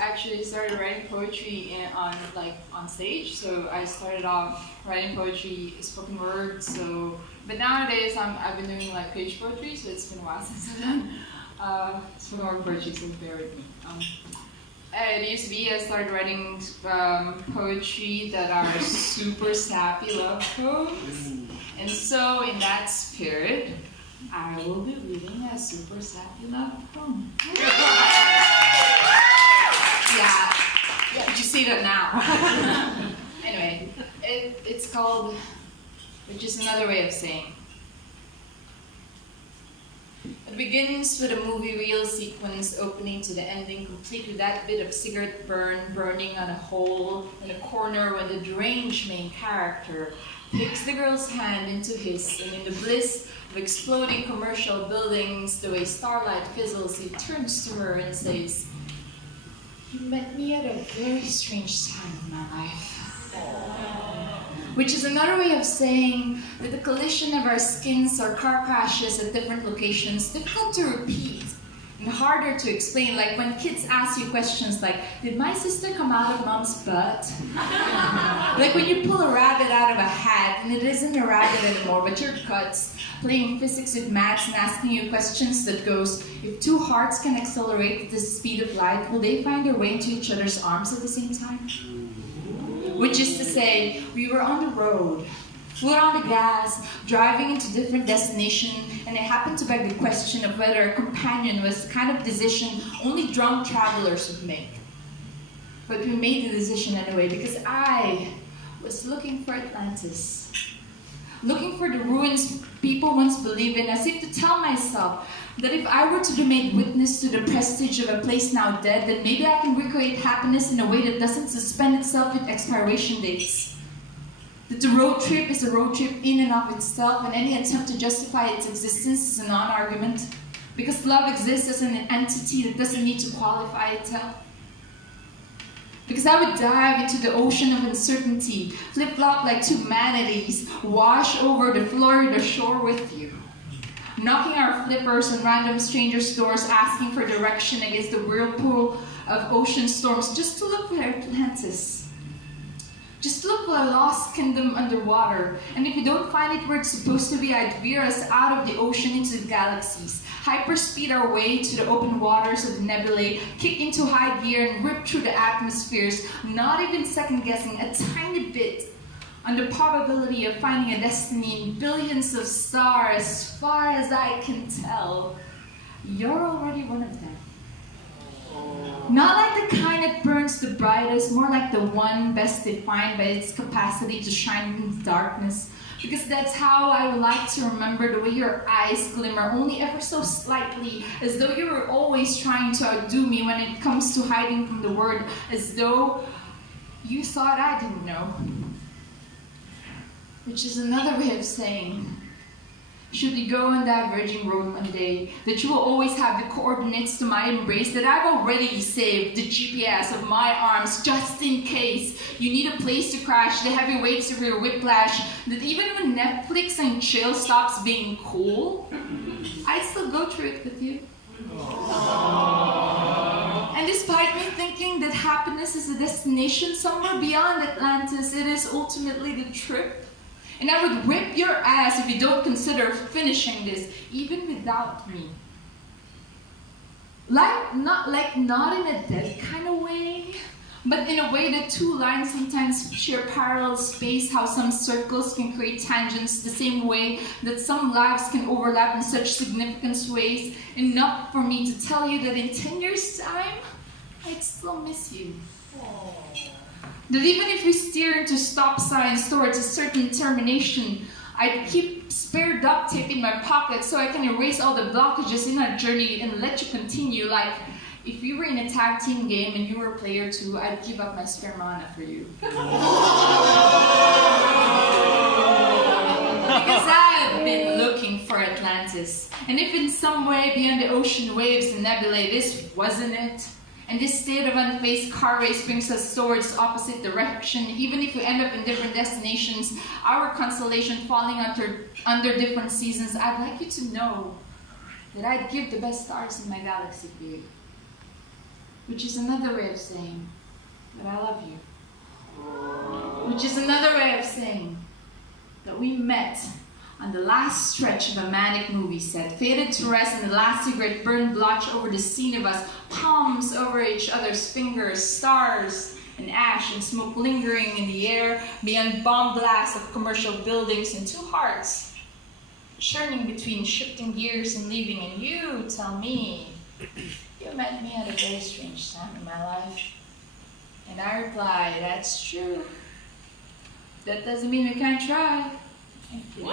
Actually started writing poetry on stage. So I started off writing poetry, spoken word. But nowadays I've been doing like page poetry. So it's been a while since I've done spoken word poetry. So bear with me. It used to be I started writing poetry that are super sappy love poems, and so in that spirit, I will be reading a super sappy love poem. Yeah, but you see that now. Anyway, it's called, which is another way of saying. It begins with a movie reel sequence opening to the ending, complete with that bit of cigarette burning on a hole in a corner when the deranged main character takes the girl's hand into his, and in the bliss of exploding commercial buildings, the way starlight fizzles, he turns to her and says, "You met me at a very strange time in my life." Which is another way of saying that the collision of our skins or car crashes at different locations, difficult to repeat and harder to explain, like when kids ask you questions like, "Did my sister come out of mom's butt?" Like when you pull a rabbit out of a hat and it isn't a rabbit anymore, but your guts, playing physics with maths and asking you questions that goes, if two hearts can accelerate at the speed of light, will they find their way into each other's arms at the same time? Which is to say, we were on the road, foot on the gas, driving into different destinations, and it happened to beg the question of whether a companion was the kind of decision only drunk travelers would make. But we made the decision anyway, because I was looking for Atlantis. Looking for the ruins people once believed in, as if to tell myself that if I were to be made witness to the prestige of a place now dead, then maybe I can recreate happiness in a way that doesn't suspend itself with expiration dates. That the road trip is a road trip in and of itself, and any attempt to justify its existence is a non-argument, because love exists as an entity that doesn't need to qualify itself. Because I would dive into the ocean of uncertainty, flip-flop like two manatees, wash over the Florida shore with you, knocking our flippers on random strangers' doors, asking for direction against the whirlpool of ocean storms, just to look for Atlantis. Just look for a lost kingdom underwater. And if you don't find it where it's supposed to be, I'd veer us out of the ocean into the galaxies, hyperspeed our way to the open waters of the nebulae, kick into high gear and rip through the atmospheres, not even second-guessing a tiny bit on the probability of finding a destiny in billions of stars. As far as I can tell, you're already one of them. Not like the kind that burns the brightest, more like the one best defined by its capacity to shine in the darkness. Because that's how I would like to remember the way your eyes glimmer, only ever so slightly, as though you were always trying to outdo me when it comes to hiding from the word, as though you thought I didn't know. Which is another way of saying, should we go on that virgin road one day, that you will always have the coordinates to my embrace, that I've already saved the GPS of my arms just in case you need a place to crash the heavy waves of your whiplash, that even when Netflix and chill stops being cool, I'd still go through it with you. And despite me thinking that happiness is a destination somewhere beyond Atlantis, it is ultimately the trip. And I would whip your ass if you don't consider finishing this, even without me. Not in a dead kind of way, but in a way that two lines sometimes share parallel space, how some circles can create tangents the same way that some lives can overlap in such significant ways, enough for me to tell you that in 10 years' time, I'd still miss you. Aww. That even if we steer into stop signs towards a certain termination, I'd keep spare duct tape in my pocket so I can erase all the blockages in our journey and let you continue. Like, if we were in a tag team game and you were player 2, I'd give up my spare mana for you. Because I've been looking for Atlantis. And if in some way beyond the ocean waves and nebulae this wasn't it, and this state of unfazed car race brings us towards opposite direction, even if we end up in different destinations, our constellation falling under different seasons, I'd like you to know that I'd give the best stars in my galaxy for you. which is another way of saying that I love you. Which is another way of saying that we met on the last stretch of a manic movie set, faded to rest, and the last cigarette burned blotch over the scene of us, palms over each other's fingers, stars and ash and smoke lingering in the air beyond bomb blasts of commercial buildings, and two hearts churning between shifting gears and leaving. And you tell me you met me at a very strange time in my life. And I reply, that's true. That doesn't mean we can't try. Thank you.